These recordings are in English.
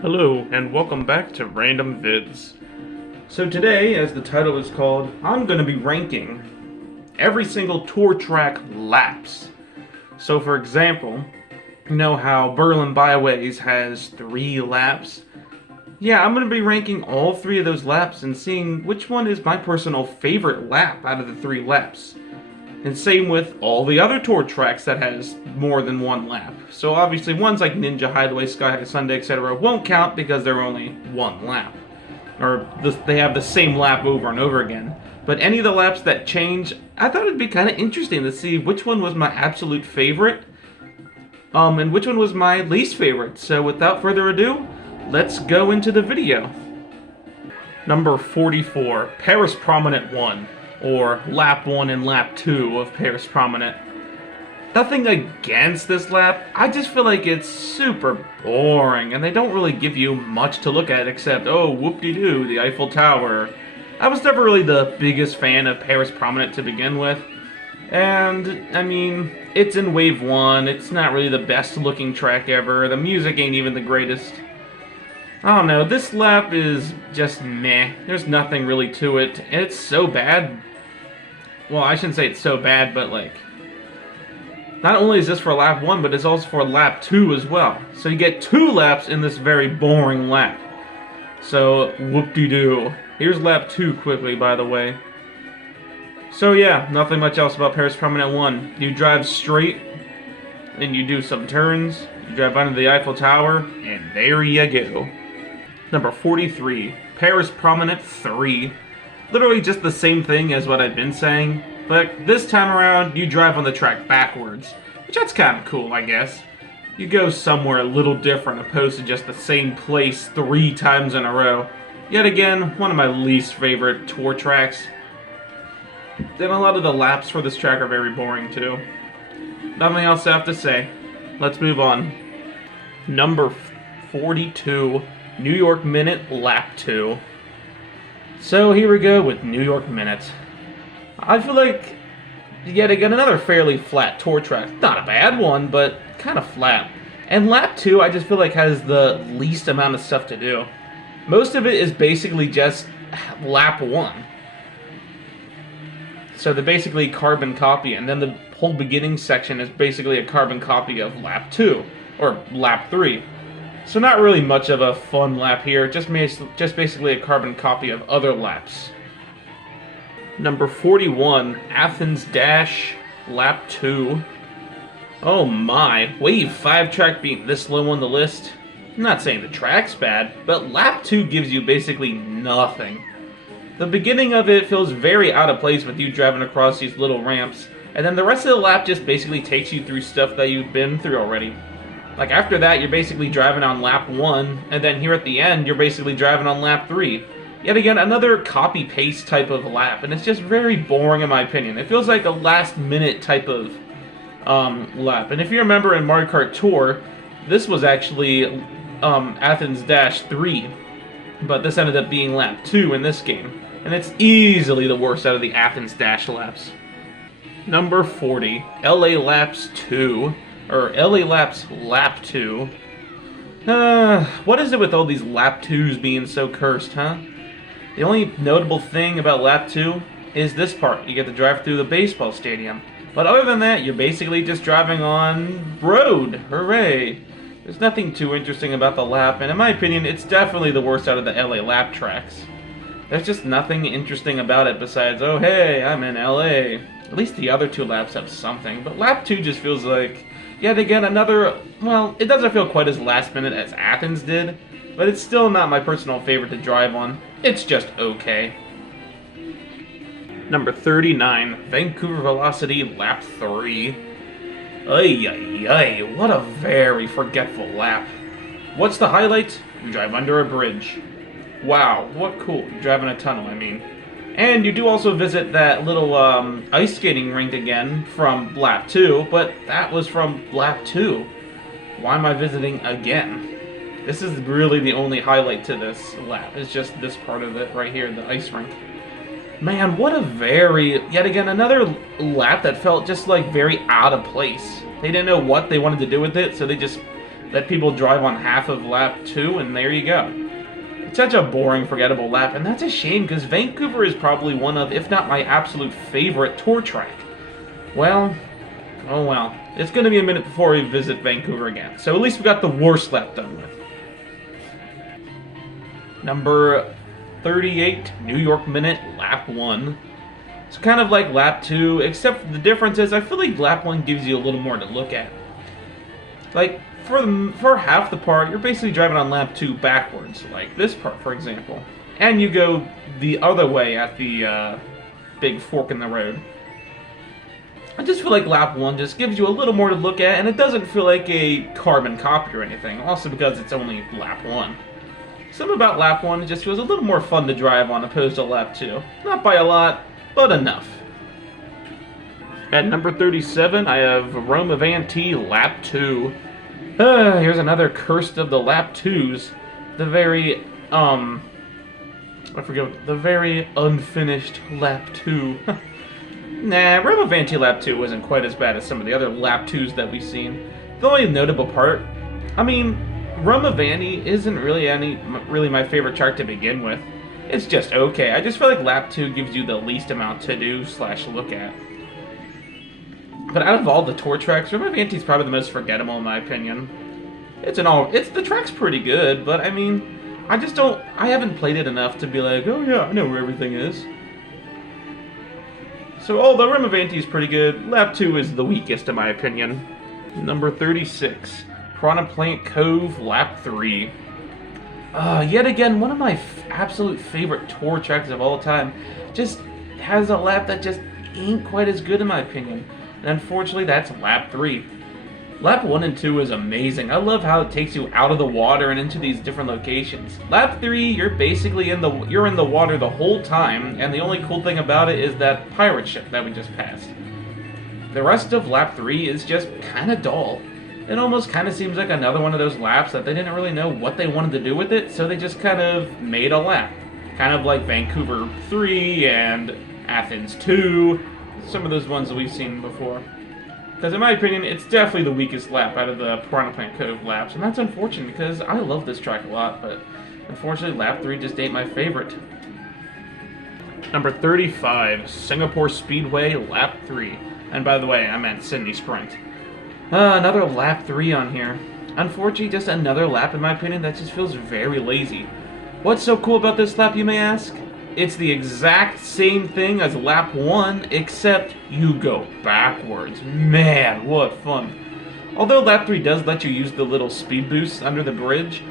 Hello, and welcome back to Random Vids. So today, as the title is called, I'm going to be ranking every single tour track laps. So for example, you know how Berlin Byways has 3 laps? Yeah, I'm going to be ranking all 3 of those laps and seeing which one is my personal favorite lap out of the 3 laps. And same with all the other tour tracks that has more than 1 lap. So obviously ones like Ninja Hideaway, Sky High Sunday, etc. won't count because they're only 1 lap. Or they have the same lap over and over again. But any of the laps that change, I thought it'd be kind of interesting to see which one was my absolute favorite, and which one was my least favorite. So without further ado, let's go into the video. Number 44, Paris Promenade 1. Or lap 1 and lap 2 of Paris Promenade. Nothing against this lap, I just feel like it's super boring, and they don't really give you much to look at except, oh, whoop-de-doo, the Eiffel Tower. I was never really the biggest fan of Paris Promenade to begin with, and, I mean, it's in Wave 1, it's not really the best looking track ever, the music ain't even the greatest. I don't know, this lap is just meh, there's nothing really to it, and it's so bad. Well, I shouldn't say it's so bad, but like, not only is this for lap 1, but it's also for lap 2 as well. So you get 2 laps in this very boring lap. So, whoop-de-doo. Here's lap 2 quickly, by the way. So yeah, nothing much else about Paris Promenade 1. You drive straight, and you do some turns, you drive under the Eiffel Tower, and there you go. Number 43, Paris Promenade 3. Literally just the same thing as what I've been saying, but this time around, you drive on the track backwards, which that's kind of cool, I guess. You go somewhere a little different opposed to just the same place 3 times in a row. Yet again, one of my least favorite tour tracks. And a lot of the laps for this track are very boring too. Nothing else I have to say. Let's move on. Number 42, New York Minute, Lap 2. So here we go with New York Minute. I feel like, yet again, another fairly flat tour track. Not a bad one, but kind of flat. And lap 2, I just feel like has the least amount of stuff to do. Most of it is basically just lap 1. So they're basically carbon copy, and then the whole beginning section is basically a carbon copy of lap 2, or lap 3. So not really much of a fun lap here, just basically a carbon copy of other laps. Number 41, Athens Dash, Lap 2. Oh my, Wave 5 track being this low on the list? I'm not saying the track's bad, but Lap 2 gives you basically nothing. The beginning of it feels very out of place with you driving across these little ramps, and then the rest of the lap just basically takes you through stuff that you've been through already. Like, after that, you're basically driving on lap 1, and then here at the end, you're basically driving on lap 3. Yet again, another copy-paste type of lap, and it's just very boring in my opinion. It feels like a last-minute type of lap. And if you remember in Mario Kart Tour, this was actually Athens Dash 3, but this ended up being lap 2 in this game. And it's easily the worst out of the Athens Dash laps. Number 40, LA Laps 2. Or LA Laps Lap 2. What is it with all these Lap 2s being so cursed, huh? The only notable thing about Lap 2 is this part. You get to drive through the baseball stadium. But other than that, you're basically just driving on road. Hooray! There's nothing too interesting about the lap, and in my opinion, it's definitely the worst out of the LA Lap tracks. There's just nothing interesting about it besides, oh hey, I'm in LA. At least the other 2 laps have something, but Lap 2 just feels like, yet again, another, well, it doesn't feel quite as last minute as Athens did, but it's still not my personal favorite to drive on. It's just okay. Number 39, Vancouver Velocity Lap 3. Ay, what a very forgetful lap. What's the highlight? You drive under a bridge. Wow, what cool. You drive in a tunnel, I mean. And you do also visit that little ice skating rink again from lap 2, but that was from lap 2. Why am I visiting again? This is really the only highlight to this lap. It's just this part of it right here, the ice rink. Man, what a yet again, another lap that felt just like very out of place. They didn't know what they wanted to do with it, so they just Let people drive on half of lap 2, and there you go. It's such a boring, forgettable lap, and that's a shame because Vancouver is probably one of, if not my absolute favorite tour track. Well, oh well. It's going to be a minute before we visit Vancouver again, so at least we got the worst lap done with. Number 38, New York Minute, lap 1. It's kind of like lap 2, except the difference is I feel like lap 1 gives you a little more to look at. Like, for half the part, you're basically driving on lap 2 backwards, like this part, for example. And you go the other way at the big fork in the road. I just feel like lap 1 just gives you a little more to look at, and it doesn't feel like a carbon copy or anything, also because it's only lap 1. Something about lap 1 just feels a little more fun to drive on opposed to lap 2. Not by a lot, but enough. At number 37, I have Rome of Ante, lap 2. Here's another curse of the lap 2s. The very, the very unfinished lap 2. Nah, Rome of Ante lap 2 wasn't quite as bad as some of the other lap 2s that we've seen. The only notable part, I mean, Rome of Ante isn't really my favorite track to begin with. It's just okay. I just feel like lap 2 gives you the least amount to do / look at. But out of all the tour tracks, Rome of Ante is probably the most forgettable in my opinion. The track's pretty good, but I mean, I haven't played it enough to be like, oh yeah, I know where everything is. So although Rome of Ante is pretty good, lap 2 is the weakest in my opinion. Number 36, Piranha Plant Cove, lap 3. Yet again, one of my absolute favorite tour tracks of all time just has a lap that just ain't quite as good in my opinion. And unfortunately, that's lap 3. Lap 1 and 2 is amazing. I love how it takes you out of the water and into these different locations. Lap 3, you're basically in the water the whole time, and the only cool thing about it is that pirate ship that we just passed. The rest of lap 3 is just kind of dull. It almost kind of seems like another one of those laps that they didn't really know what they wanted to do with it, so they just kind of made a lap. Kind of like Vancouver 3 and Athens 2, some of those ones that we've seen before. Because in my opinion, it's definitely the weakest lap out of the Piranha Plant Cove laps, and that's unfortunate because I love this track a lot, but unfortunately lap 3 just ain't my favorite. Number 35, Singapore Speedway, lap 3. And by the way, I meant Sydney Sprint. Another lap 3 on here. Unfortunately, just another lap in my opinion that just feels very lazy. What's so cool about this lap, you may ask? It's the exact same thing as lap 1, except you go backwards. Man, what fun. Although lap 3 does let you use the little speed boost under the bridge,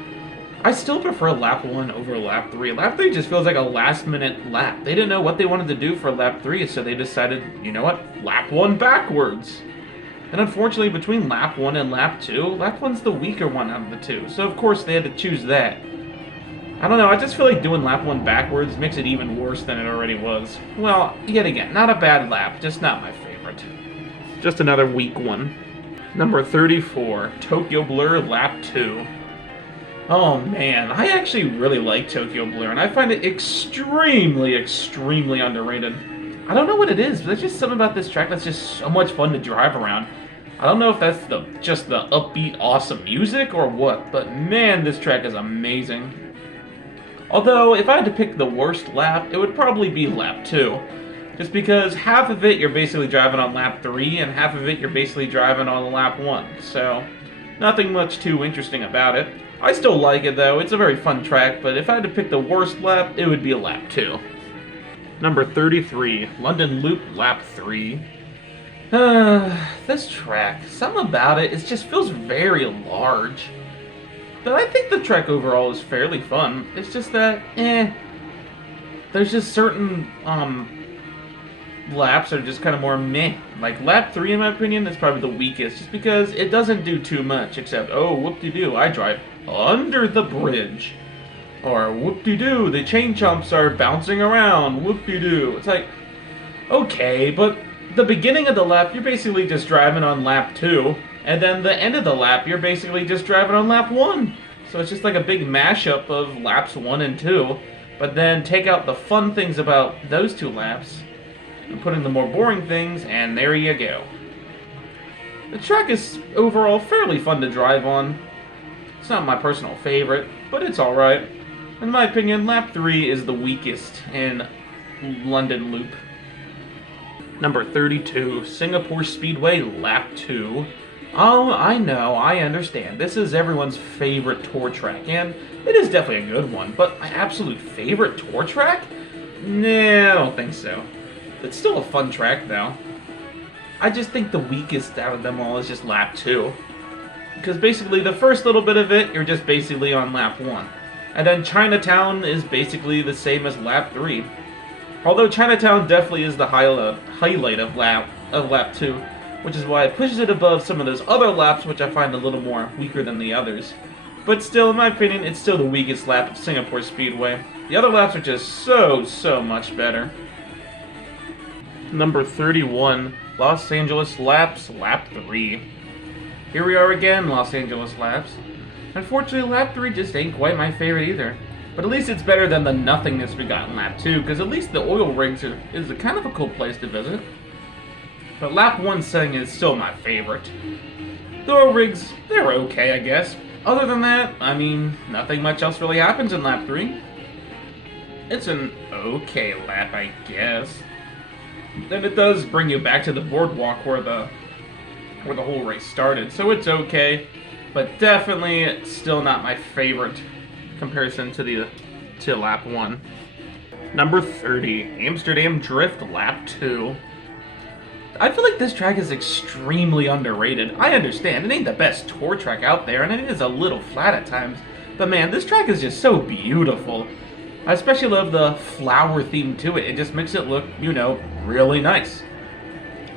I still prefer lap 1 over lap 3. Lap 3 just feels like a last-minute lap. They didn't know what they wanted to do for lap 3, so they decided, you know what, lap 1 backwards. And unfortunately, between lap 1 and lap 2, lap 1's the weaker one out of the two, so of course they had to choose that. I don't know, I just feel like doing lap 1 backwards makes it even worse than it already was. Well, yet again, not a bad lap, just not my favorite. Just another weak one. Number 34, Tokyo Blur, lap 2. Oh man, I actually really like Tokyo Blur, and I find it extremely, extremely underrated. I don't know what it is, but there's just something about this track that's just so much fun to drive around. I don't know if that's just the upbeat, awesome music or what, but man, this track is amazing. Although, if I had to pick the worst lap, it would probably be lap 2. Just because half of it you're basically driving on lap 3, and half of it you're basically driving on lap 1. So, nothing much too interesting about it. I still like it though, it's a very fun track, but if I had to pick the worst lap, it would be lap 2. Number 33, London Loop, lap 3. This track, something about it just feels very large. But I think the track overall is fairly fun. It's just that, there's just certain, laps are just kind of more meh. Like, lap 3, in my opinion, is probably the weakest, just because it doesn't do too much, except, oh, whoop-de-doo, I drive under the bridge. Or, whoop-de-doo, the chain chomps are bouncing around, whoop-de-doo. It's like, okay, but the beginning of the lap, you're basically just driving on lap 2, and then the end of the lap, you're basically just driving on lap 1. So it's just like a big mashup of laps 1 and 2, but then take out the fun things about those 2 laps, and put in the more boring things, and there you go. The track is overall fairly fun to drive on. It's not my personal favorite, but it's alright. In my opinion, lap 3 is the weakest in London Loop. Number 32, Singapore Speedway, lap 2. Oh, I know, I understand. This is everyone's favorite tour track, and it is definitely a good one, but my absolute favorite tour track? Nah, I don't think so. It's still a fun track, though. I just think the weakest out of them all is just lap 2. Because basically, the first little bit of it, you're just basically on lap 1. And then Chinatown is basically the same as lap 3. Although Chinatown definitely is the highlight of lap 2, which is why it pushes it above some of those other laps, which I find a little more weaker than the others. But still, in my opinion, it's still the weakest lap of Singapore Speedway. The other laps are just so much better. Number 31, Los Angeles Laps, lap 3. Here we are again, Los Angeles Laps. Unfortunately, lap 3 just ain't quite my favorite either. But at least it's better than the nothingness we got in lap 2, because at least the oil rigs is a kind of a cool place to visit. But lap 1 setting is still my favorite. The oil rigs, they're okay, I guess. Other than that, I mean, nothing much else really happens in lap 3. It's an okay lap, I guess. Then it does bring you back to the boardwalk where the whole race started, so it's okay. But definitely still not my favorite comparison to lap 1. Number 30, Amsterdam Drift, lap 2. I feel like this track is extremely underrated. I understand, it ain't the best tour track out there, and it is a little flat at times. But man, this track is just so beautiful. I especially love the flower theme to it. It just makes it look, you know, really nice.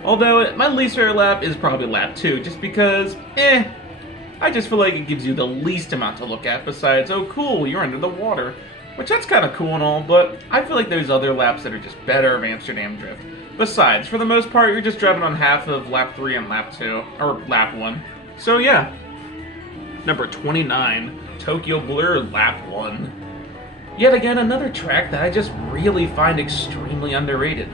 Although, my least favorite lap is probably lap 2, just because, I just feel like it gives you the least amount to look at besides, oh cool, you're under the water. Which that's kind of cool and all, but I feel like there's other laps that are just better of Amsterdam Drift. Besides, for the most part, you're just driving on half of lap 3 and lap 2, or lap 1. So yeah. Number 29, Tokyo Blur, lap 1. Yet again, another track that I just really find extremely underrated.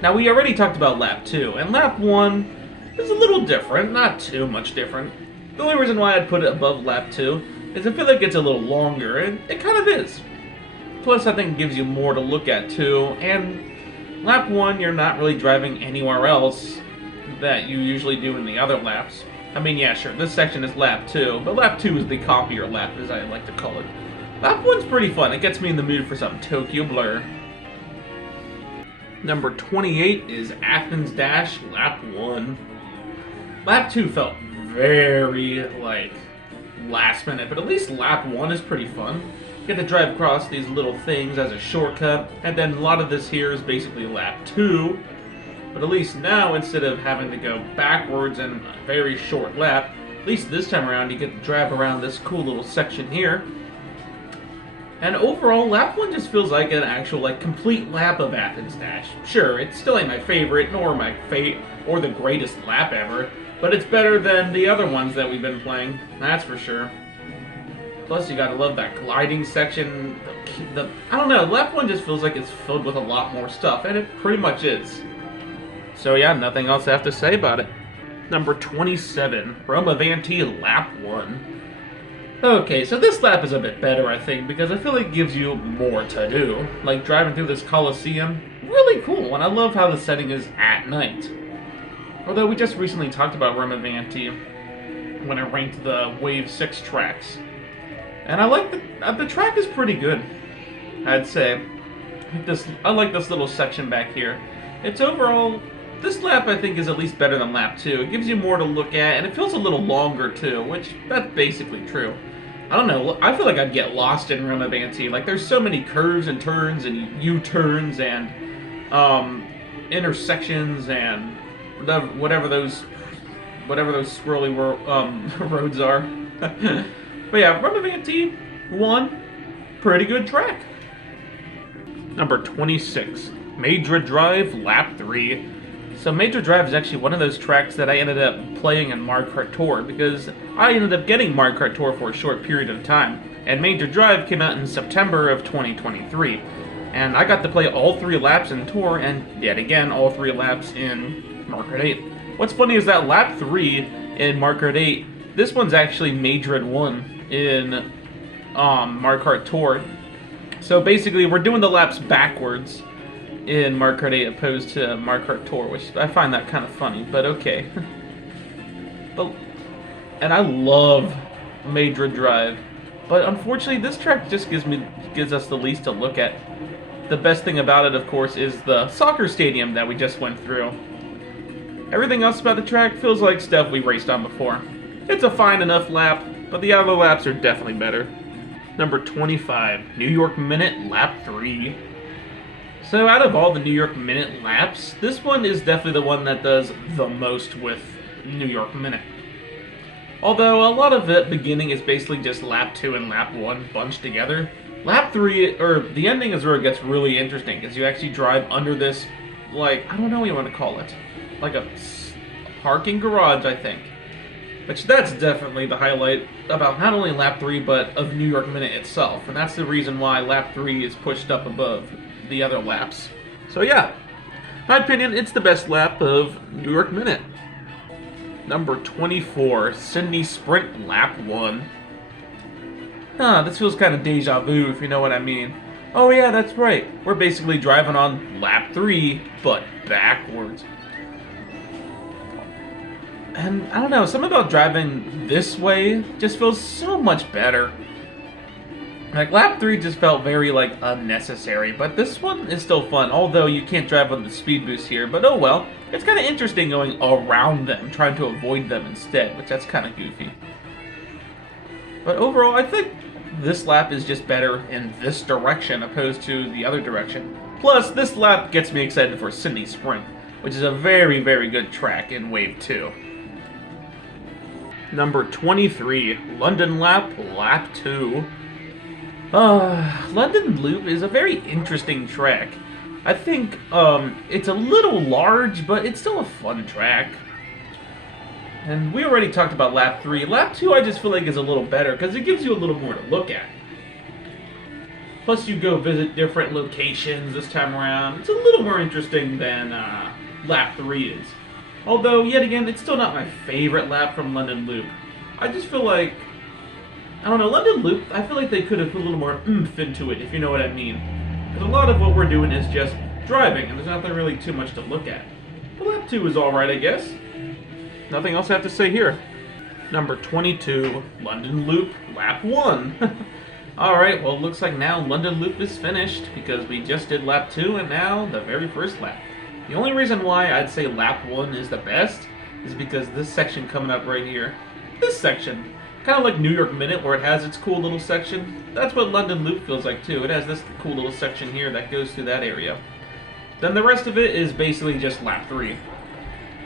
Now, we already talked about lap 2, and lap 1 is a little different, not too much different. The only reason why I'd put it above lap 2 is I feel like it's a little longer, and it kind of is. Plus, I think it gives you more to look at too, and lap 1, you're not really driving anywhere else that you usually do in the other laps. I mean, yeah, sure, this section is lap 2, but lap 2 is the copier lap, as I like to call it. Lap 1's pretty fun, it gets me in the mood for some Tokyo Blur. Number 28 is Athens Dash, lap 1. Lap 2 felt very, last minute, but at least lap 1 is pretty fun. You get to drive across these little things as a shortcut, and then a lot of this here is basically lap 2. But at least now, instead of having to go backwards in a very short lap, at least this time around you get to drive around this cool little section here. And overall, lap 1 just feels like an actual, complete lap of Athens Dash. Sure, it still ain't my favorite, nor my or the greatest lap ever, but it's better than the other ones that we've been playing, that's for sure. Plus, you gotta love that gliding section. I don't know, lap 1 just feels like it's filled with a lot more stuff, and it pretty much is. So yeah, nothing else I have to say about it. Number 27, Roma Vanti, lap 1. Okay, so this lap is a bit better, I think, because I feel like it gives you more to do. Like driving through this Coliseum, really cool, and I love how the setting is at night. Although we just recently talked about Roma Vanti when I ranked the Wave 6 tracks. And I like the track is pretty good, I'd say. I like this little section back here. It's overall, this lap I think is at least better than lap 2. It gives you more to look at, and it feels a little longer too, which that's basically true. I don't know, I feel like I'd get lost in Roma Vanti. Like there's so many curves and turns and U-turns and intersections and whatever those swirly roads are. But yeah, Roma Vanti 1, pretty good track. Number 26, Madrid Drive, lap 3. So Madrid Drive is actually one of those tracks that I ended up playing in Mario Kart Tour, because I ended up getting Mario Kart Tour for a short period of time, and Madrid Drive came out in September of 2023, and I got to play all 3 laps in Tour, and yet again, all 3 laps in Mario Kart 8. What's funny is that lap 3 in Mario Kart 8 This one's actually Madrid 1 in Mario Kart Tour. So basically, we're doing the laps backwards in Mario Kart 8 opposed to Mario Kart Tour, which I find that kind of funny, but okay. And I love Madrid Drive, but unfortunately, this track just gives us the least to look at. The best thing about it, of course, is the soccer stadium that we just went through. Everything else about the track feels like stuff we raced on before. It's a fine enough lap, but the other laps are definitely better. Number 25, New York Minute, Lap 3. So out of all the New York Minute laps, this one is definitely the one that does the most with New York Minute. Although a lot of it beginning is basically just lap 2 and lap 1 bunched together. Lap 3, or the ending is where it gets really interesting, because you actually drive under this, like, I don't know what you want to call it. Like a parking garage, I think. Which that's definitely the highlight about not only lap 3, but of New York Minute itself. And that's the reason why lap 3 is pushed up above the other laps. So yeah, in my opinion, it's the best lap of New York Minute. Number 24, Sydney Sprint, Lap 1. This feels kind of deja vu, if you know what I mean. Oh yeah, that's right. We're basically driving on lap 3, but backwards. And I don't know, something about driving this way just feels so much better. Like, lap 3 just felt very, like, unnecessary, but this one is still fun, although you can't drive on the speed boost here, but oh well. It's kind of interesting going around them, trying to avoid them instead, which that's kind of goofy. But overall, I think this lap is just better in this direction opposed to the other direction. Plus, this lap gets me excited for Sydney Sprint, which is a very, very good track in Wave 2. Number 23, London Lap, Lap 2. London Loop is a very interesting track. I think it's a little large, but it's still a fun track. And we already talked about Lap 3. Lap 2 I just feel like is a little better, because it gives you a little more to look at. Plus you go visit different locations this time around. It's a little more interesting than Lap 3 is. Although, yet again, it's still not my favorite lap from London Loop. I just feel like, I don't know, London Loop, I feel like they could have put a little more oomph into it, if you know what I mean. Because a lot of what we're doing is just driving, and there's nothing really too much to look at. But lap 2 is alright, I guess. Nothing else I have to say here. Number 22, London Loop, Lap 1. Alright, well it looks like now London Loop is finished, because we just did lap 2, and now the very first lap. The only reason why I'd say lap 1 is the best is because this section coming up right here, this section, kind of like New York Minute where it has its cool little section, that's what London Loop feels like too. It has this cool little section here that goes through that area. Then the rest of it is basically just lap 3.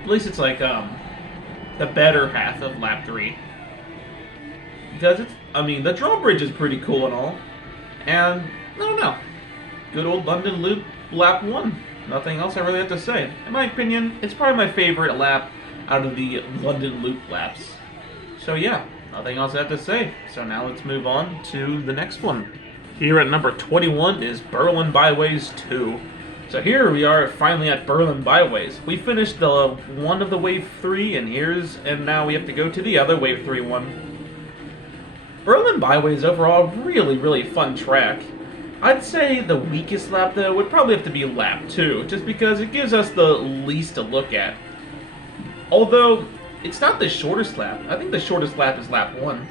At least it's like the better half of lap 3. Because it's, I mean, the drawbridge is pretty cool and all. And, I don't know, good old London Loop, lap 1. Nothing else I really have to say. In my opinion, it's probably my favorite lap out of the London Loop laps. So yeah, nothing else I have to say. So now let's move on to the next one. Here at number 21 is Berlin Byways 2. So here we are finally at Berlin Byways. We finished the one of the Wave 3 and now we have to go to the other Wave 3 one. Berlin Byways overall, really, really fun track. I'd say the weakest lap, though, would probably have to be lap 2, just because it gives us the least to look at. Although, it's not the shortest lap. I think the shortest lap is lap 1.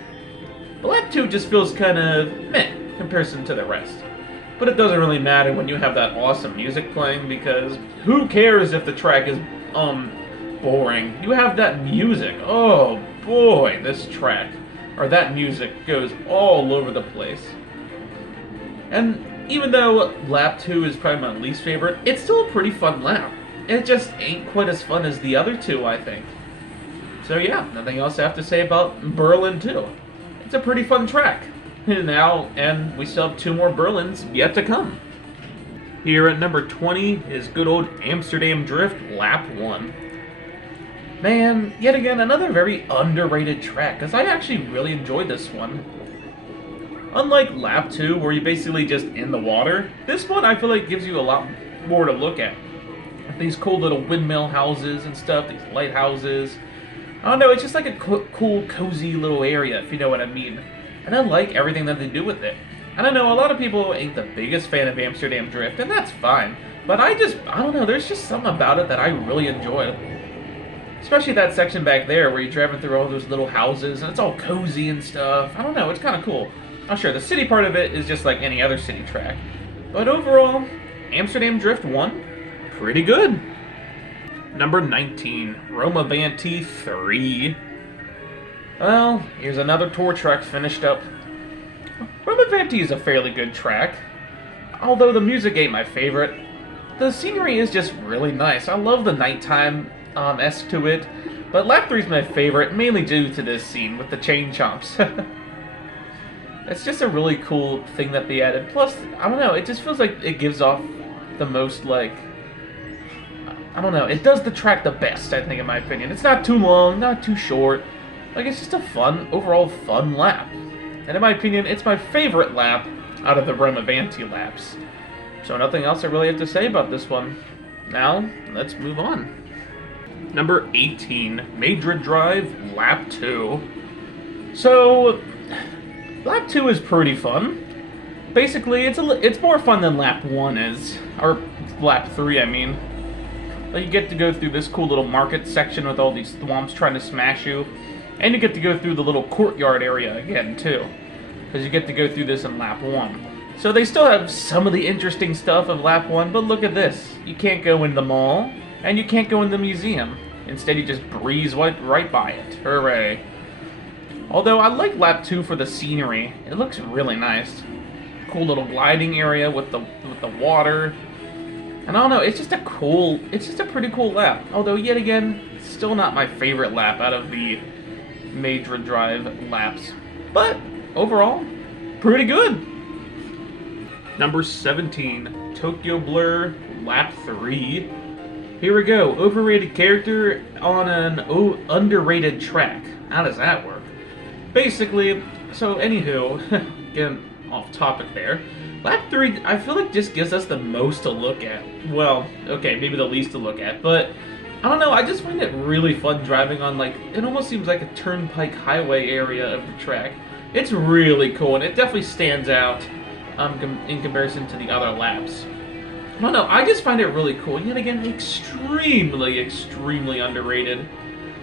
But lap 2 just feels kind of meh in comparison to the rest. But it doesn't really matter when you have that awesome music playing, because who cares if the track is, boring? You have that music. Oh, boy, this track, or that music, goes all over the place. And even though lap 2 is probably my least favorite, it's still a pretty fun lap. It just ain't quite as fun as the other two, I think. So yeah, nothing else I have to say about Berlin 2. It's a pretty fun track. And we still have 2 more Berlins yet to come. Here at number 20 is good old Amsterdam Drift, lap 1. Man, yet again, another very underrated track, because I actually really enjoyed this one. Unlike lap 2, where you're basically just in the water, this one I feel like gives you a lot more to look at. These cool little windmill houses and stuff, these lighthouses. I don't know, it's just like a cool, cozy little area, if you know what I mean. And I like everything that they do with it. I don't know, a lot of people ain't the biggest fan of Amsterdam Drift, and that's fine. But I don't know, there's just something about it that I really enjoy. Especially that section back there where you're driving through all those little houses, and it's all cozy and stuff. I don't know, it's kind of cool. I'm sure the city part of it is just like any other city track. But overall, Amsterdam Drift 1, pretty good. Number 19, Roma Vanti 3. Well, here's another tour track finished up. Roma Vanti is a fairly good track, although the music ain't my favorite. The scenery is just really nice. I love the nighttime esque to it, but lap 3 is my favorite, mainly due to this scene with the chain chomps. It's just a really cool thing that they added. Plus, I don't know, it just feels like it gives off the most, like, I don't know, it does the track the best, I think, in my opinion. It's not too long, not too short. Like, it's just a overall fun lap. And in my opinion, it's my favorite lap out of the Roma Vanti laps. So nothing else I really have to say about this one. Now, let's move on. Number 18, Madrid Drive, Lap 2. So, Lap 2 is pretty fun. Basically, it's more fun than Lap 1 is. Or, Lap 3, I mean. Like, you get to go through this cool little market section with all these thwomps trying to smash you. And you get to go through the little courtyard area again, too. Because you get to go through this in Lap 1. So they still have some of the interesting stuff of Lap 1, but look at this. You can't go in the mall, and you can't go in the museum. Instead, you just breeze right by it. Hooray. Although, I like Lap 2 for the scenery. It looks really nice. Cool little gliding area with the water. And I don't know, it's just a pretty cool lap. Although, yet again, still not my favorite lap out of the Madrid Drive laps. But, overall, pretty good. Number 17, Tokyo Blur, Lap 3. Here we go, overrated character on an underrated track. How does that work? Basically, so anywho, getting off topic there, Lap 3, I feel like just gives us the most to look at. Well, okay, maybe the least to look at, but I don't know, I just find it really fun driving on, like, it almost seems like a turnpike highway area of the track. It's really cool, and it definitely stands out in comparison to the other laps. I don't know, I just find it really cool, and yet again, extremely, extremely underrated.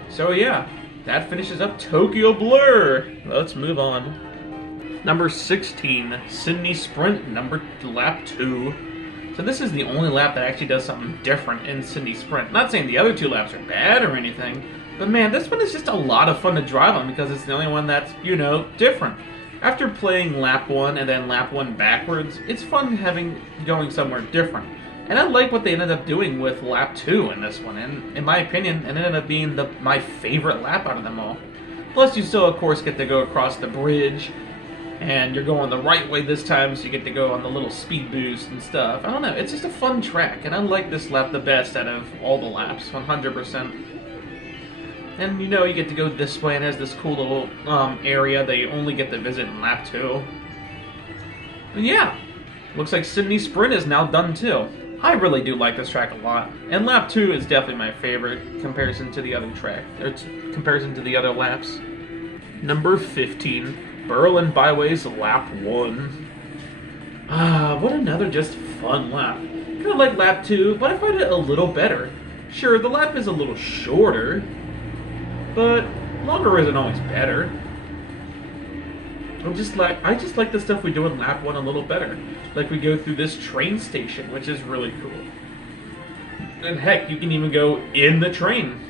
So yeah, that finishes up Tokyo Blur. Let's move on. Number 16, Sydney Sprint, Lap 2. So this is the only lap that actually does something different in Sydney Sprint. Not saying the other two laps are bad or anything, but man, this one is just a lot of fun to drive on because it's the only one that's, you know, different. After playing Lap 1 and then Lap 1 backwards, it's fun going somewhere different. And I like what they ended up doing with Lap 2 in this one, and in my opinion, it ended up being my favorite lap out of them all. Plus, you still, of course, get to go across the bridge, and you're going the right way this time, so you get to go on the little speed boost and stuff. I don't know, it's just a fun track, and I like this lap the best out of all the laps, 100%. And you know, you get to go this way, and it has this cool little area that you only get to visit in Lap 2. And yeah, looks like Sydney Sprint is now done too. I really do like this track a lot, and Lap 2 is definitely my favorite comparison to the other comparison to the other laps. Number 15, Berlin Byways Lap 1. What another just fun lap. Kind of like Lap 2, but I find it a little better. Sure, the lap is a little shorter, but longer isn't always better. I just like the stuff we do in Lap 1 a little better. Like we go through this train station, which is really cool. And heck, you can even go in the train.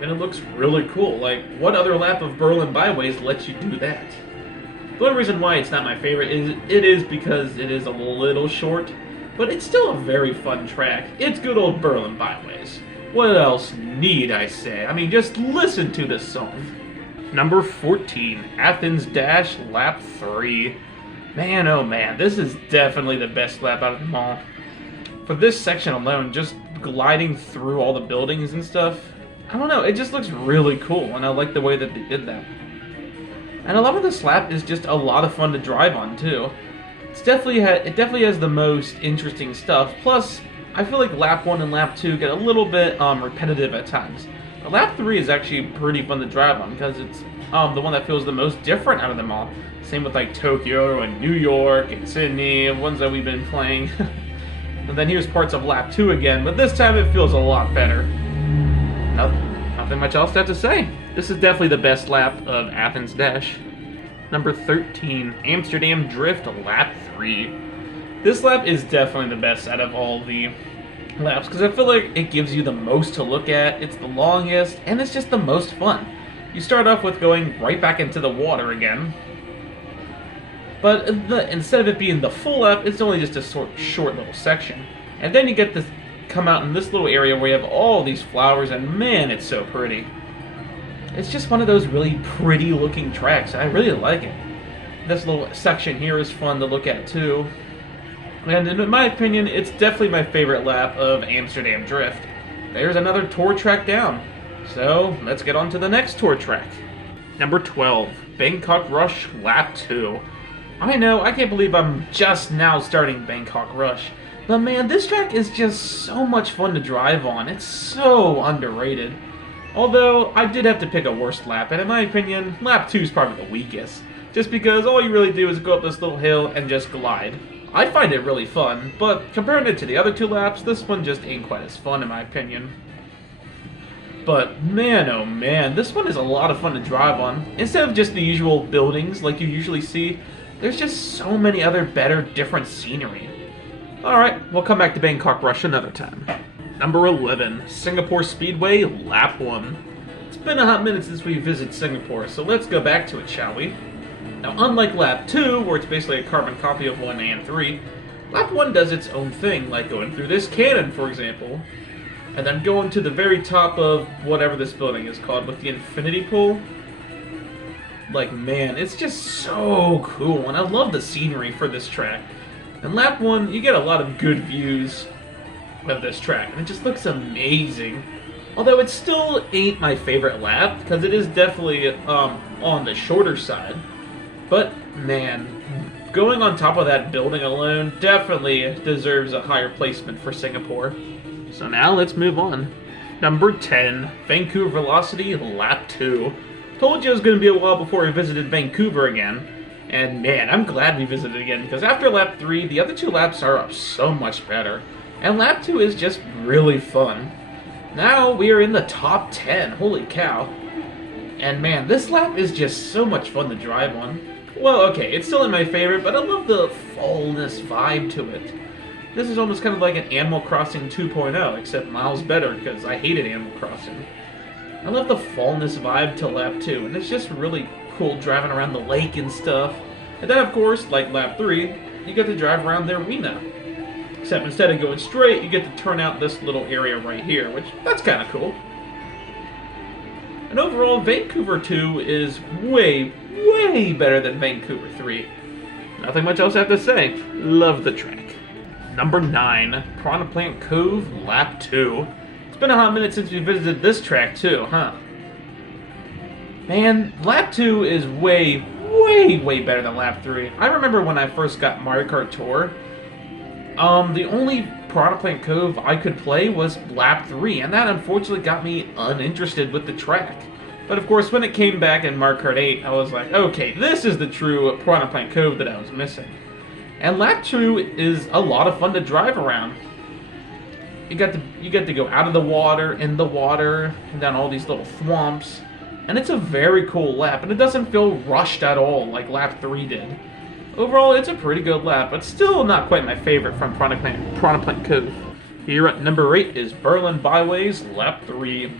And it looks really cool. Like, what other lap of Berlin Byways lets you do that? The only reason why it's not my favorite is because it is a little short, but it's still a very fun track. It's good old Berlin Byways. What else need I say? I mean, just listen to this song. Number 14, Athens Dash Lap 3. Man, oh man, this is definitely the best lap out of them all. For this section alone, just gliding through all the buildings and stuff, I don't know, it just looks really cool, and I like the way that they did that. And a lot of this lap is just a lot of fun to drive on, too. It definitely has the most interesting stuff, plus, I feel like Lap 1 and Lap 2 get a little bit repetitive at times. Lap 3 is actually pretty fun to drive on because it's the one that feels the most different out of them all. Same with like Tokyo and New York and Sydney, ones that we've been playing. And then here's parts of Lap 2 again, but this time it feels a lot better. Nothing much else to have to say. This is definitely the best lap of Athens Dash. Number 13, Amsterdam Drift Lap 3. This lap is definitely the best out of all the laps because I feel like it gives you the most to look at, it's the longest, and it's just the most fun. You start off with going right back into the water again, but instead of it being the full lap, it's only just a short little section. And then you get to come out in this little area where you have all these flowers, and man, it's so pretty. It's just one of those really pretty looking tracks. I really like it. This little section here is fun to look at too. And in my opinion, it's definitely my favorite lap of Amsterdam Drift. There's another tour track down. So let's get on to the next tour track. Number 12, Bangkok Rush Lap 2. I know, I can't believe I'm just now starting Bangkok Rush. But man, this track is just so much fun to drive on. It's so underrated. Although, I did have to pick a worst lap, and in my opinion, Lap 2 is probably the weakest. Just because all you really do is go up this little hill and just glide. I find it really fun, but comparing it to the other two laps, this one just ain't quite as fun in my opinion. But man, oh man, this one is a lot of fun to drive on. Instead of just the usual buildings like you usually see, there's just so many other better, different scenery. Alright, we'll come back to Bangkok Rush another time. Number 11, Singapore Speedway Lap 1. It's been a hot minute since we visited Singapore, so let's go back to it, shall we? Now, unlike Lap 2, where it's basically a carbon copy of 1 and 3, Lap 1 does its own thing, like going through this cannon, for example, and then going to the very top of whatever this building is called with the infinity pool. Like, man, it's just so cool, and I love the scenery for this track. In Lap 1, you get a lot of good views of this track, and it just looks amazing. Although it still ain't my favorite lap, because it is definitely on the shorter side. But, man, going on top of that building alone definitely deserves a higher placement for Singapore. So now let's move on. Number 10, Vancouver Velocity Lap 2. Told you it was going to be a while before we visited Vancouver again. And man, I'm glad we visited again, because after Lap 3, the other two laps are so much better. And Lap 2 is just really fun. Now we are in the top 10, holy cow. And man, this lap is just so much fun to drive on. Well, okay, it's still in my favorite, but I love the fallness vibe to it. This is almost kind of like an Animal Crossing 2.0, except miles better, because I hated Animal Crossing. I love the fallness vibe to Lap 2, and it's just really cool driving around the lake and stuff. And then, of course, like Lap 3, you get to drive around the arena. Except instead of going straight, you get to turn out this little area right here, which, that's kind of cool. And overall, Vancouver 2 is way better than Vancouver 3. Nothing much else I have to say. Love the track. Number 9, Piranha Plant Cove Lap 2. It's been a hot minute since we visited this track too, huh? Man, Lap 2 is way better than Lap 3. I remember when I first got Mario Kart Tour, the only Piranha Plant Cove I could play was Lap 3, and that unfortunately got me uninterested with the track. But of course, when it came back in Mario Kart 8, I was like, okay, this is the true Piranha Plant Cove that I was missing. And Lap 2 is a lot of fun to drive around. You get to go out of the water, in the water, and down all these little thwomps. And it's a very cool lap, and it doesn't feel rushed at all like Lap 3 did. Overall, it's a pretty good lap, but still not quite my favorite from Piranha Plant Cove. Here at number 8 is Berlin Byways Lap 3.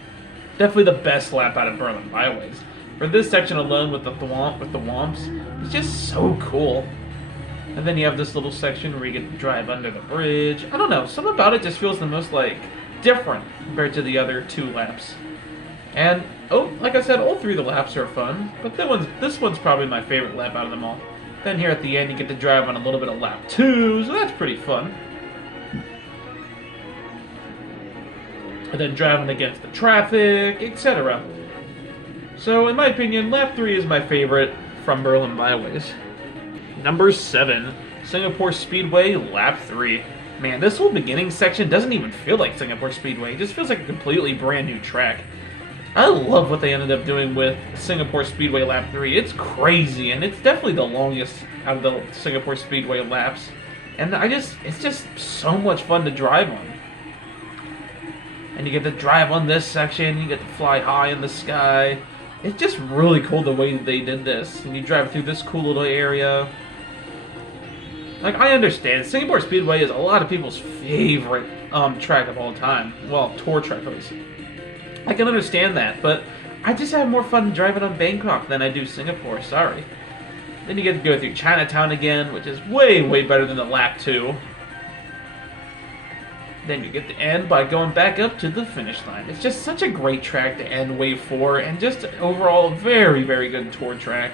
Definitely the best lap out of Berlin Byways. For this section alone with the womps, it's just so cool. And then you have this little section where you get to drive under the bridge. I don't know, something about it just feels the most, like, different compared to the other two laps. And, oh, like I said, all three of the laps are fun, but this one's probably my favorite lap out of them all. Then here at the end, you get to drive on a little bit of Lap 2, so that's pretty fun. And then driving against the traffic, etc. So, in my opinion, Lap 3 is my favorite from Berlin Byways. Number 7, Singapore Speedway Lap 3. Man, this whole beginning section doesn't even feel like Singapore Speedway. It just feels like a completely brand new track. I love what they ended up doing with Singapore Speedway Lap 3. It's crazy, and it's definitely the longest out of the Singapore Speedway laps. And it's just so much fun to drive on. And you get to drive on this section, you get to fly high in the sky. It's just really cool the way they did this. And you drive through this cool little area. Like, I understand, Singapore Speedway is a lot of people's favorite track of all time. Well, tour track, at least. I can understand that, but I just have more fun driving on Bangkok than I do Singapore, sorry. Then you get to go through Chinatown again, which is way, way better than the lap 2. Then you get to end by going back up to the finish line. It's just such a great track to end Wave 4, and just overall very, very good tour track.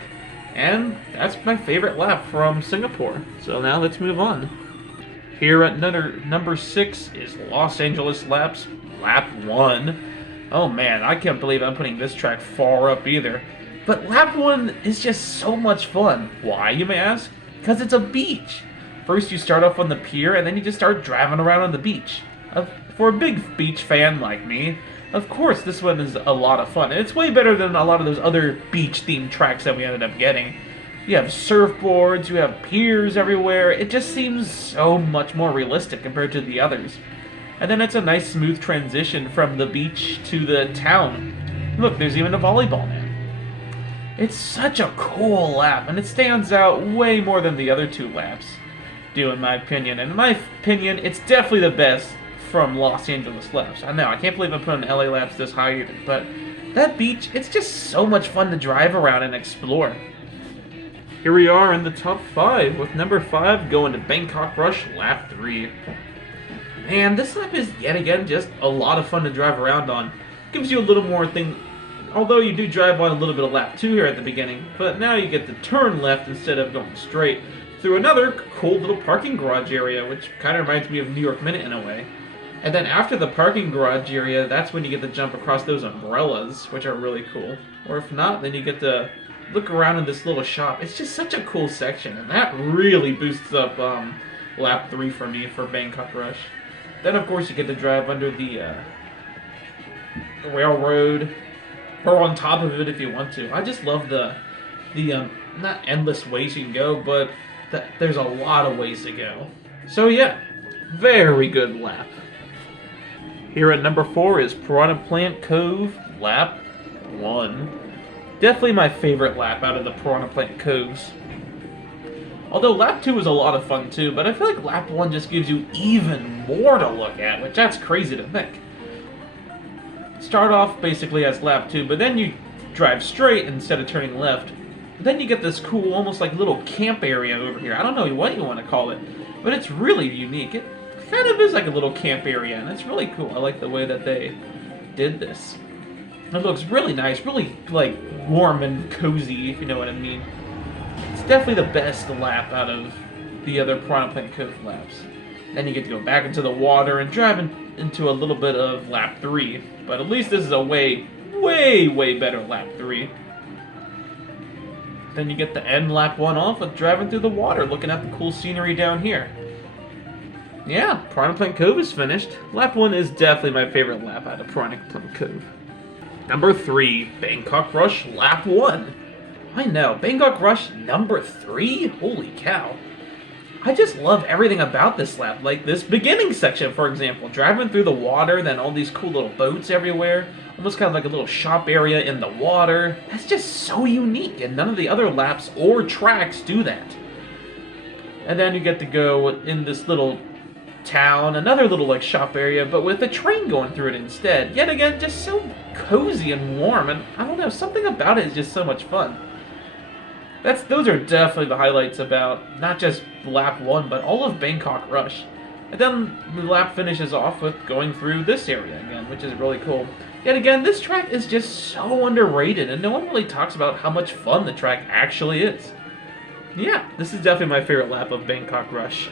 And that's my favorite lap from Singapore. So now let's move on. Here at number 6 is Los Angeles Laps, Lap 1. Oh man, I can't believe I'm putting this track far up either. But Lap 1 is just so much fun. Why, you may ask? Because it's a beach. First you start off on the pier, and then you just start driving around on the beach. For a big beach fan like me, of course this one is a lot of fun. And it's way better than a lot of those other beach-themed tracks that we ended up getting. You have surfboards, you have piers everywhere. It just seems so much more realistic compared to the others. And then it's a nice smooth transition from the beach to the town. Look, there's even a volleyball net. It's such a cool lap, and it stands out way more than the other 2 laps do, in my opinion. And in my opinion, it's definitely the best from Los Angeles laps. I know, I can't believe I'm putting LA laps this high either, but that beach, it's just so much fun to drive around and explore. Here we are in the top 5, with number 5 going to Bangkok Rush Lap 3. Man, this lap is yet again just a lot of fun to drive around on. Gives you a little more thing, although you do drive on a little bit of lap 2 here at the beginning, but now you get to turn left instead of going straight through another cool little parking garage area, which kind of reminds me of New York Minute in a way. And then after the parking garage area, that's when you get to jump across those umbrellas, which are really cool. Or if not, then you get to look around in this little shop. It's just such a cool section, and that really boosts up lap 3 for me for Bangkok Rush. Then, of course, you get to drive under the railroad, or on top of it if you want to. I just love the not endless ways you can go, but there's a lot of ways to go. So yeah, very good lap. Here at number 4 is Piranha Plant Cove, Lap 1. Definitely my favorite lap out of the Piranha Plant Coves. Although Lap 2 was a lot of fun too, but I feel like Lap 1 just gives you even more to look at, which that's crazy to think. Start off basically as Lap 2, but then you drive straight instead of turning left. Then you get this cool, almost like little camp area over here. I don't know what you want to call it, but it's really unique. It kind of is like a little camp area, and it's really cool. I like the way that they did this. It looks really nice, really like warm and cozy, if you know what I mean. It's definitely the best lap out of the other Piranha Plant Cove laps. Then you get to go back into the water and drive into a little bit of lap 3. But at least this is a way, way, way better lap 3. Then you get to end lap 1 off with driving through the water, looking at the cool scenery down here. Yeah, Piranha Plant Cove is finished. Lap 1 is definitely my favorite lap out of Piranha Plant Cove. Number 3, Bangkok Rush Lap 1. I know, Bangkok Rush number 3? Holy cow. I just love everything about this lap, like this beginning section, for example. Driving through the water, then all these cool little boats everywhere. Almost kind of like a little shop area in the water. That's just so unique, and none of the other laps or tracks do that. And then you get to go in this little town, another little like shop area, but with a train going through it instead. Yet again, just so cozy and warm, and I don't know, something about it is just so much fun. Those are definitely the highlights about not just lap 1, but all of Bangkok Rush. And then the lap finishes off with going through this area again, which is really cool. Yet again, this track is just so underrated, and no one really talks about how much fun the track actually is. Yeah, this is definitely my favorite lap of Bangkok Rush.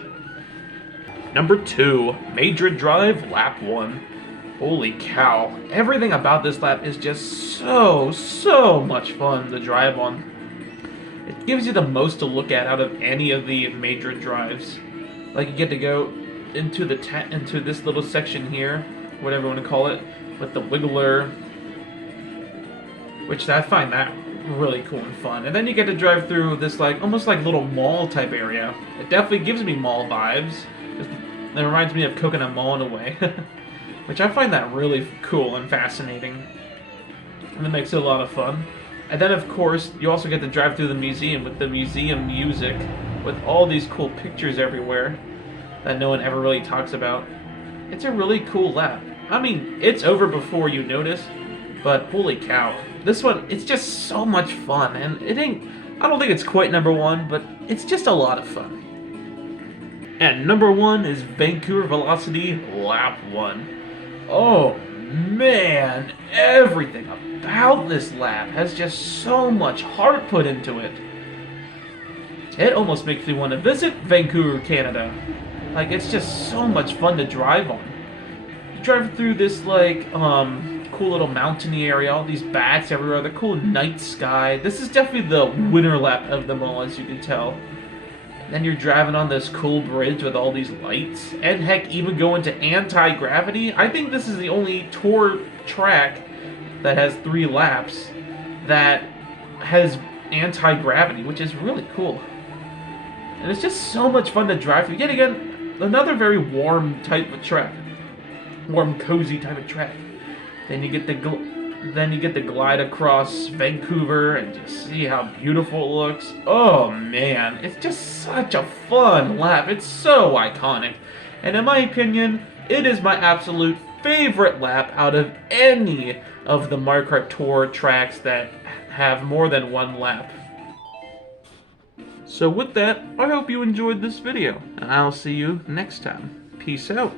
Number 2, Madrid Drive, Lap 1. Holy cow, everything about this lap is just so much fun to drive on. It gives you the most to look at out of any of the Madrid drives. Like, you get to go into this little section here, whatever you want to call it, with the wiggler. which I find that really cool and fun. And then you get to drive through this like almost like little mall type area. It definitely gives me mall vibes. It reminds me of Coconut Mall in a way, which I find that really cool and fascinating. And that makes it a lot of fun. And then, of course, you also get to drive through the museum with the museum music, with all these cool pictures everywhere that no one ever really talks about. It's a really cool lap. I mean, it's over before you notice, but holy cow. This one, it's just so much fun, and I don't think it's quite number one, but it's just a lot of fun. And number one is Vancouver Velocity Lap 1. Oh man, everything about this lap has just so much heart put into it. It almost makes me want to visit Vancouver, Canada. Like, it's just so much fun to drive on. You drive through this, like, cool little mountainy area, all these bats everywhere, the cool night sky. This is definitely the winter lap of them all, as you can tell. Then you're driving on this cool bridge with all these lights, and heck, even going to anti-gravity. I think this is the only tour track that has 3 laps that has anti-gravity, which is really cool. And it's just so much fun to drive through. Yet again, another very warm type of track. Warm, cozy type of track. Then you get the glide across Vancouver and just see how beautiful it looks. Oh man, it's just such a fun lap. It's so iconic. And in my opinion, it is my absolute favorite lap out of any of the Mario Kart Tour tracks that have more than 1 lap. So with that, I hope you enjoyed this video, and I'll see you next time. Peace out.